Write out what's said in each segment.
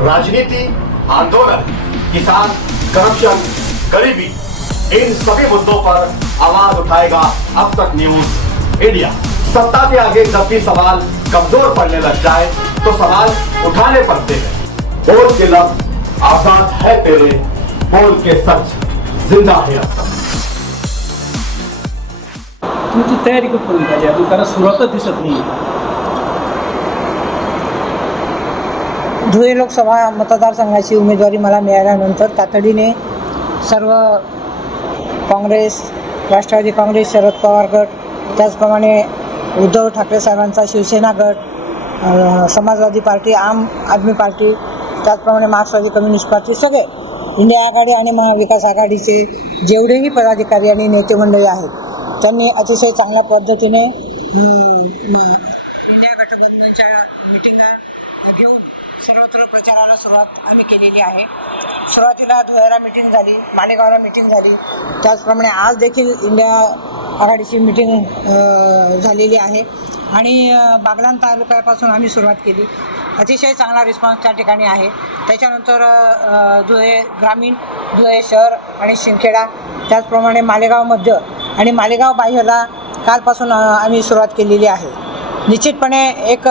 राजनीति, आंदोलन, किसान, करप्शन, गरीबी, इन सभी मुद्दों पर आवाज़ उठाएगा अब तक न्यूज़ इंडिया। सत्ता के आगे जब भी सवाल कमज़ोर पड़ने लग जाए तो सवाल उठाने पड़ते हैं। बोल के लफ्ज आज़ाद है तेरे, बोल के सच, ज़िंदा है अब तक। तुमची तयारी कुठपर्यंत झाली अजून कारण सुरुवातच धुळे लोकसभा मतदारसंघाची उमेदवारी मला मिळाल्यानंतर तातडीने सर्व काँग्रेस राष्ट्रवादी काँग्रेस शरद पवार गट त्याचप्रमाणे उद्धव ठाकरे साहेबांचा शिवसेना गट समाजवादी पार्टी आम आदमी पार्टी त्याचप्रमाणे मार्क्सवादी कम्युनिस्ट पार्टी सगळे इंडिया आघाडी आणि महाविकास आघाडीचे जेवढेही पदाधिकारी आणि नेते मंडळी आहेत त्यांनी अतिशय चांगल्या पद्धतीने इंडिया गठबंधनच्या मिटिंगा घेऊन सर्वत्र प्रचाराला सुरुवात आम्ही केलेली आहे. सुरुवातीला धुळ्याला मिटिंग झाली मालेगावला मिटिंग झाली. त्याचप्रमाणे आज देखील इंडिया आघाडीची मिटिंग झालेली आहे. आणि बागलान बागलाण तालुक्यापासून आम्ही सुरुवात केली. अतिशय चांगला रिस्पॉन्स त्या ठिकाणी आहे. त्याच्यानंतर धुळे ग्रामीण धुळे शहर आणि शिंखेडा त्याचप्रमाणे मालेगाव मध्य आणि मालेगाव बाह्यला कालपासून आम्ही सुरुवात केलेली आहे. निश्चितपणे एक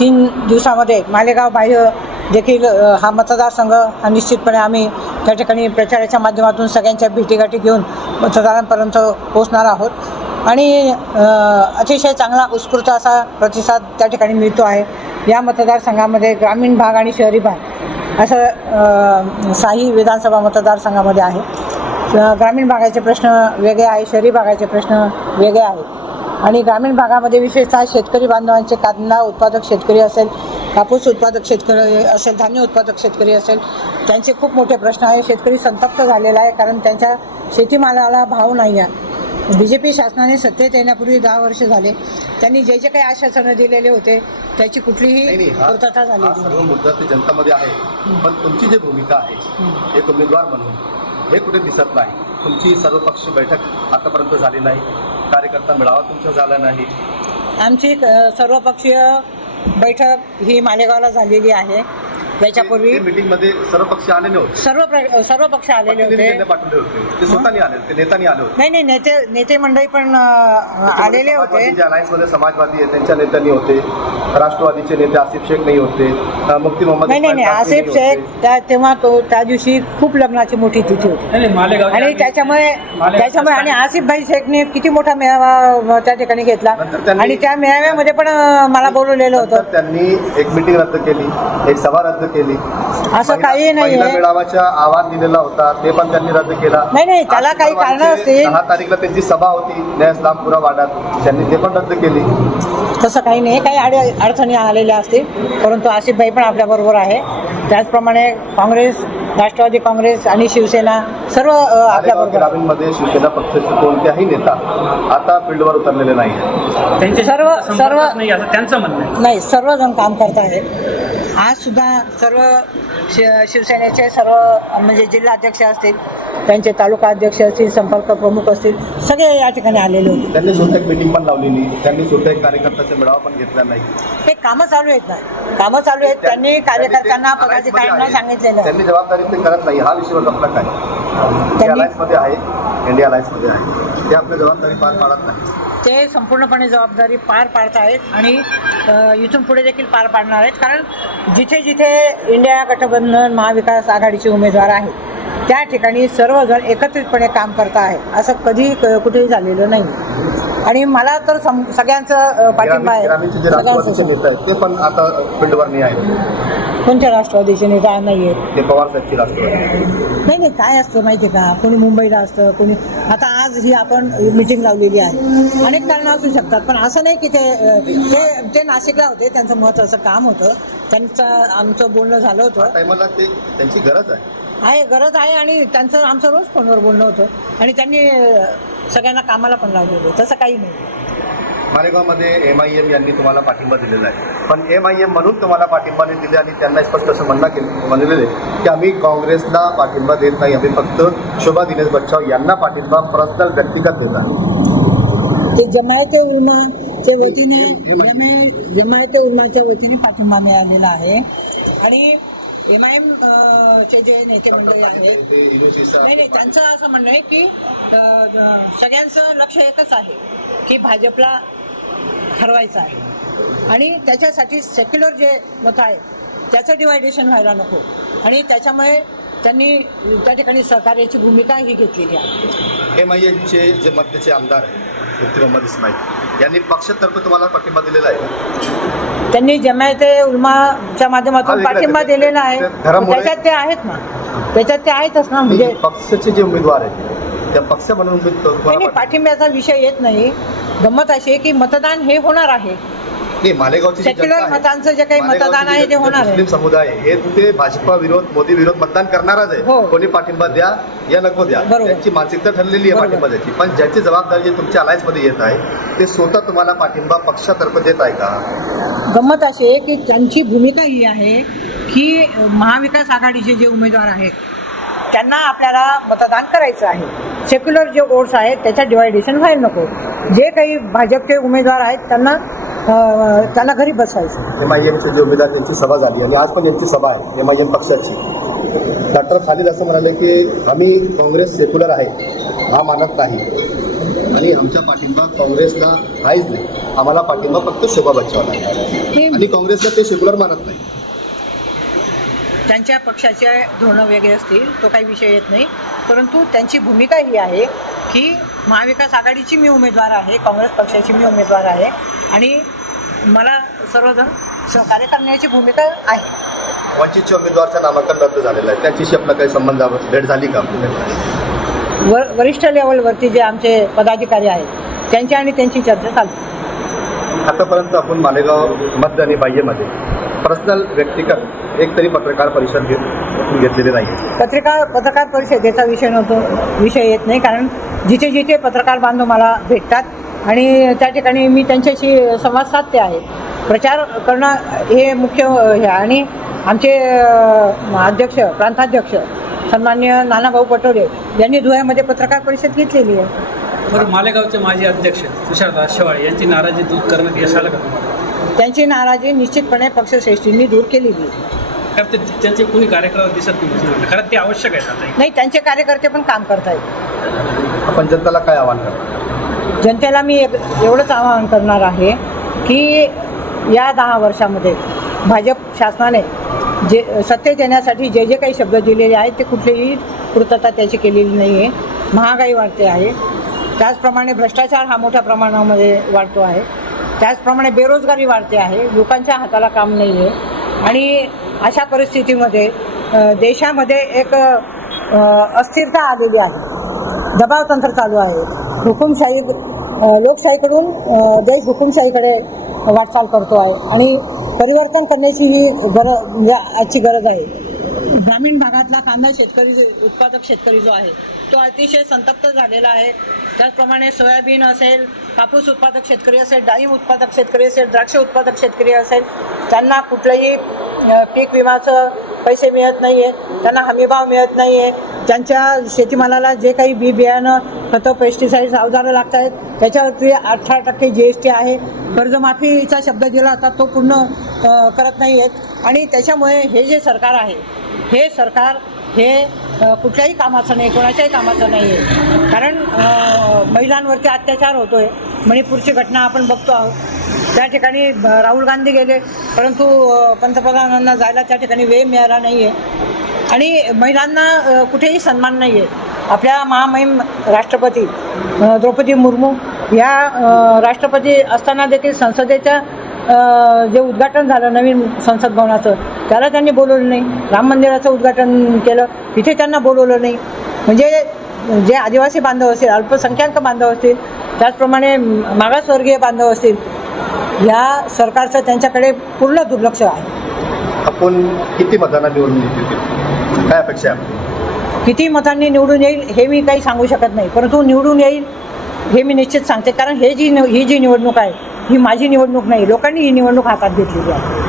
तीन दिवसामध्ये मालेगाव बाह्य देखील हा मतदारसंघ हा निश्चितपणे आम्ही त्या ठिकाणी प्रचाराच्या माध्यमातून सगळ्यांच्या भेटीगाठी घेऊन मतदारांपर्यंत पोहोचणार आहोत. आणि अतिशय चांगला उत्स्फूर्त असा प्रतिसाद त्या ठिकाणी मिळतो आहे. या मतदारसंघामध्ये ग्रामीण भाग आणि शहरी भाग असं साही विधानसभा मतदारसंघामध्ये आहे. ग्रामीण भागाचे प्रश्न वेगळे आहे शहरी भागाचे प्रश्न वेगळे आहेत. आणि ग्रामीण भागामध्ये विशेषतः शेतकरी बांधवांचे कांदा उत्पादक शेतकरी असेल कापूस उत्पादक शेतकरी असेल धान्य उत्पादक शेतकरी असेल त्यांचे खूप मोठे प्रश्न आहे. शेतकरी संतप्त झालेला आहे कारण त्यांच्या शेतीमालाला भाव नाही आहे बी जे पी शासनाने सत्तेत येण्यापूर्वी दहा वर्ष झाले. त्यांनी जे जे काही आश्वासनं दिलेले होते त्याची कुठलीही पूर्तता झाली सर्व मुद्दा ते जनतामध्ये आहे. पण तुमची जी भूमिका आहे एक उमेदवार म्हणून हे कुठे दिसत नाही. तुमची सर्वपक्षीय बैठक आतापर्यंत झाली नाही. कार्यकर्ता मेळावा तुमचा झाला नाही. आमची सर्वपक्षीय बैठक ही मालेगावला झालेली आहे. याच्यापूर्वी मीटिंगमध्ये सर्व पक्ष आलेले होते. सर्व प्र सर्व पक्ष आलेले होते. त्यांनी पाठवले होते. ते स्वतःनी आले होते नेत्यांनी आले होते. नाही नाही नेते नेते मंडळी पण अ, आलेले होते. अलायन्समध्ये समाजवादी आहे त्यांच्या नेत्यांनी होते. राष्ट्रवादीचे नेते आसिफ शेख नाही होते. अं, मुफ्ती मोहम्मद नाही नाही नाही इस्माईल कासमी आसिफ नाही शेख होते. त्या तेव्हा तो त्या दिवशी खूप लग्नाची मोठी तिथी होती. नाही, नाही मालेगाव आणि त्याच्यामुळे त्याच्यामुळे आणि आसिफ भाई शेखने किती मोठा मेळावा त्या ठिकाणी घेतला. नंतर त्यांनी- आणि त्या मेळाव्यामध्ये पण अ, मला बोलवलेलं होतं. त्यांनी एक मिटिंग रद्द केली. एक सभा रद्द केली. असं काही नाहीये. महिला मेळावाचा आवाज दिलेला होता ते पण त्यांनी रद्द केला. नाही, नाही, त्याला काही कारणं असतील. दहा तारीखला त्यांची सभा होती न्याय इस्लामपुरा वाड्यात. त्यांनी ते पण रद्द केली. तसं काही नाही. काही अडी अडचणी आलेल्या असतील. परंतु आसिफ भाई पण आपल्याबरोबर आहे. त्याचप्रमाणे काँग्रेस राष्ट्रवादी काँग्रेस आणि शिवसेना सर्व अ, आपल्याबरोबर आहे. ग्रामीणमध्ये शिवसेना पक्षाचे कोणत्याही नेता आता फील्डवर उतरलेले नाही त्यांच्या सर्व- सर्व- नाही असं त्यांचं म्हणणं आहे. नाही सर्वजण काम करत आहेत. आज सुद्धा सर्व शि शिवसेनेचे सर्व म्हणजे जिल्हा अध्यक्ष असतील त्यांचे तालुका अध्यक्ष असतील संपर्क प्रमुख असतील सगळे या ठिकाणी आलेले होते. त्यांनी स्वतः एक मिटिंग पण लावलेली. त्यांनी स्वतः एक कार्यकर्त्याचा मेळावा पण घेतला नाही. हे कामं चालू आहेत ना. कामं चालू आहेत. त्यांनी कार्यकर्त्यांना पदाधिकाऱ्यांना सांगितलेलं. त्यांनी जबाबदारी ते करत नाही. हा विषय आपला काय? त्यांनी- आहे इंडिया अलायन्समध्ये आहे ते आपली जबाबदारी पार पाडत नाही. ते संपूर्णपणे जबाबदारी पार पाडत आहेत आणि इथून पुढे देखील पार पाडणार आहेत. कारण जिथे जिथे इंडिया गठबंधन महाविकास आघाडीचे उमेदवार आहेत त्या ठिकाणी सर्वजण एकत्रितपणे काम करत आहेत. असं कधी कुठेही झालेलं नाही. आणि मला तर सगळ्यांचं पाठिंबा आहे. ते पण आता कोणत्या राष्ट्रवादीचे नेता? नाही आहेत नाही नाही काय असतं माहिती आहे का? कोणी मुंबईला असतं कोणी आता आज ही आपण मिटिंग लावलेली आहे. अनेक कारणं असू शकतात पण असं नाही की ते ते नाशिकला होते त्यांचं महत्त्वाचं काम होतं. त्यांचं आमचं बोलणं झालं होतं. त्यांची गरज आहे. आहे गरज आहे आणि त्यांचं आमचं रोज फोनवर बोलणं होतं. आणि त्यांनी सगळ्यांना कामाला पण लावलेलं तसं काही नाही. मालेगावमध्ये एम आय एम यांनी तुम्हाला पाठिंबा दिलेला आहे. पण एम आय एम म्हणून तुम्हाला पाठिंबा नाही दिले आणि त्यांना स्पष्ट असं म्हणणं केलं म्हणलेलं की आम्ही काँग्रेसला पाठिंबा देत नाही. आम्ही फक्त शोभा दिनेश बच्चाव यांना पाठिंबा पर्सनल व्यक्तिगत देत आहे ते जमायते उलमाच्या वतीने जमाय जमायते उलमाच्या वतीने पाठिंबा मिळालेला आहे. आणि एम आय एम चे जे नेते मंडळी आहेत. नाही नाही त्यांचं असं म्हणणं आहे की सगळ्यांचं लक्ष एकच आहे की भाजपला ठरवायचं आहे. आणि त्याच्यासाठी सेक्युलर जे मत आहे त्याचं डिवायडेशन व्हायला नको. आणि त्याच्यामुळे त्यांनी त्या ठिकाणी सहकार्याची भूमिका ही घेतलेली आहे. एम आय एमचे जे मध्यचे आमदार आहेत मोहम्मद इस्माईल यांनी पक्षातर्फे तुम्हाला पाठिंबा दिलेला आहे. त्यांनी जमायते उलमाच्या माध्यमातून पाठिंबा. दिलेला आहे. त्याच्यात ते आहेत ना. त्याच्यात ते आहेतच ना म्हणजे पक्षाचे जे उमेदवार आहेत त्या पक्ष म्हणून पाठिंब्याचा विषय येत नाही. गंमत अशी आहे की मतदान हे होणार आहे. नाही मालेगावची आहे, मतांचं जे काही मतदान आहे ते होणार. मुस्लिम समुदाय हे ते भाजपा विरोध मोदी विरोध मतदान करणारच आहे हो. कोणी पाठिंबा द्या या नको द्या. त्यांची मानसिकता ठरलेली आहे. पाठिंबा द्यायची पण ज्याची जबाबदारी जे तुमच्या अलायन्समध्ये येत आहे ते स्वतः तुम्हाला पाठिंबा पक्षातर्फे देत आहे का गंमत अशी आहे की त्यांची भूमिका ही आहे की महाविकास आघाडीचे जे उमेदवार आहेत त्यांना आपल्याला मतदान करायचं आहे सेक्युलर जे वोट्स आहेत त्याच्यात डिवायडेशन व्हायला नको जे काही भाजपचे उमेदवार आहेत त्यांना त्यांना घरी बसवायचं एम आय एमचे जे उमेदवार त्यांची सभा झाली आणि आज पण यांची सभा आहे एम आय एम पक्षाची. डॉक्टर खालिद असं म्हणाले की आम्ही काँग्रेस सेक्युलर आहे हा मानत नाही. आणि आमचा पाठिंबा काँग्रेसला आहेच नाही. आम्हाला पाठिंबा फक्त शोभा बच्चावला आहे. आणि काँग्रेसला ते सेक्युलर मानत नाही. त्यांच्या पक्षाचे धोरणं वेगळे असतील तो काही विषय येत नाही. परंतु त्यांची भूमिका ही आहे की महाविकास आघाडीची मी उमेदवार आहे काँग्रेस पक्षाची मी उमेदवार आहे. आणि मला सर्वजण सहकार्य करण्याची भूमिका आहे. वंचितच्या उमेदवारचं नामांकन रद्द झालेलं आहे. त्याच्याशी आपला काही संबंध भेट झाली का? वर वरिष्ठ लेवलवरती जे आमचे पदाधिकारी आहेत त्यांची आणि त्यांची चर्चा चालते आतापर्यंत आपण मालेगाव मध्य आणि बाह्यमध्ये पर्सनल व्यक्तिगत एक तरी पत्रकार परिषद घेत घेतलेली नाही. पत्रिका पत्रकार परिषदेचा विषय नव्हतो विषय येत नाही कारण जिथे जिथे पत्रकार बांधव मला भेटतात आणि त्या ठिकाणी मी त्यांच्याशी संवाद साधते आहे. प्रचार करणं हे मुख्य हे आहे. आणि आमचे अध्यक्ष प्रांताध्यक्ष सन्मान्य नानाभाऊ पटोले यांनी धुळ्यामध्ये पत्रकार परिषद घेतलेली आहे. बरं मालेगावचे माजी अध्यक्ष तुषारदास शेवाळे यांची नाराजी दूर करण्यात यश आलं का तुम्हाला? त्यांची नाराजी निश्चितपणे पक्षश्रेष्ठींनी दूर केलेली आहे. त्यांचे कोणी कार्यक्रम दिसत नाही कारण ते आवश्यक आहे नाही त्यांचे कार्यकर्ते पण काम करतायत. आपण जनताला काय आव्हान करतो जनतेला मी एक एवढंच आवाहन करणार आहे की या दहा वर्षामध्ये भाजप शासनाने जे सत्तेत येण्यासाठी जे जे काही शब्द दिलेले आहेत ते कुठलीही पूर्तता त्याची केलेली नाही आहे महागाई वाढते आहे. त्याचप्रमाणे भ्रष्टाचार हा मोठ्या प्रमाणामध्ये वाढतो आहे. त्याचप्रमाणे बेरोजगारी वाढते आहे. लोकांच्या हाताला काम नाही आहे आणि अशा परिस्थितीमध्ये देशामध्ये एक अस्थिरता आलेली आहे. दबावतंत्र चालू आहे. हुकुमशाही लोकशाहीकडून देश हुकुमशाहीकडे वाटचाल करतो आहे. आणि परिवर्तन करण्याची ही गरज आजची गरज आहे. ग्रामीण भागातला कांदा शेतकरी उत्पादक शेतकरी जो आहे तो अतिशय संतप्त झालेला आहे. त्याचप्रमाणे सोयाबीन असेल कापूस उत्पादक शेतकरी असेल डाळिंब उत्पादक शेतकरी असेल द्राक्ष उत्पादक शेतकरी असेल त्यांना कुठलंही पीक विमाचं पैसे मिळत नाही आहे त्यांना हमीभाव मिळत नाही आहे त्यांच्या शेतीमालाला जे काही बी बियाणं खतं पेस्टिसाईड्स अवजारं लागत आहेत त्याच्यावरती अठरा टक्के जी एस टी आहे. कर्जमाफीचा शब्द दिला होता तो पूर्ण करत नाही आहेत आणि त्याच्यामुळे हे जे सरकार आहे हे सरकार हे कुठल्याही कामाचं नाही कोणाच्याही कामाचं नाही आहे कारण महिलांवरती अत्याचार होतो आहे मणिपूरची घटना आपण बघतो आहोत. त्या ठिकाणी राहुल गांधी गेले परंतु पंतप्रधानांना जायला त्या ठिकाणी वेळ मिळाला नाही आहे आणि महिलांना कुठेही सन्मान नाही आहे आपल्या महामहिम राष्ट्रपती द्रौपदी मुर्मू ह्या राष्ट्रपती असताना देखील संसदेच्या जे उद्घाटन झालं नवीन संसद भवनाचं त्याला त्यांनी बोलवलं नाही. राम मंदिराचं उद्घाटन केलं तिथे त्यांना बोलवलं नाही. म्हणजे जे आदिवासी बांधव असतील अल्पसंख्याक बांधव असतील त्याचप्रमाणे मागासवर्गीय बांधव असतील ह्या सरकारचं त्यांच्याकडे पूर्ण दुर्लक्ष आहे. आपण किती मतांना निवडून येतील काय अपेक्षा आहे किती मतांनी निवडून येईल हे मी काही सांगू शकत नाही परंतु निवडून येईल हे मी निश्चित सांगते कारण हे जी निव- ही जी निवडणूक आहे ही माझी निवडणूक नाही लोकांनी ही निवडणूक हातात घेतलेली आहे.